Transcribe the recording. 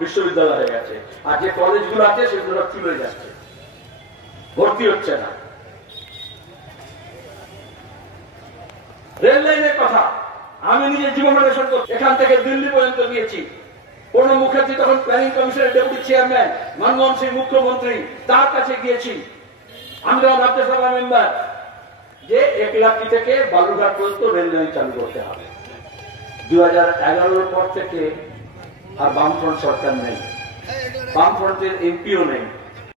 বিশ্ববিদ্যালয় হয়ে গেছে, আর যে কলেজগুলো আছে সেগুলো চলে যাচ্ছে। ভর্তি হচ্ছে না। রেল লাইনের কথা আমি নিজে জীবনে এখান থেকে দিল্লি পর্যন্ত গিয়েছি। প্রণব মুখার্জি তখন প্ল্যানিং কমিশনের ডেপুটি চেয়ারম্যান, মনমোহন সিং মুখ্যমন্ত্রী, তার কাছে গিয়েছি। আমি তখন রাজ্যসভা মেম্বার, যে 1 লাখ থেকে বালুরঘাট পর্যন্ত রেল লাইন চালু করতে হবে। 2011 পর থেকে আর বামফ্রন্ট সরকার নেই, বামফ্রন্টের এমপিও নেই।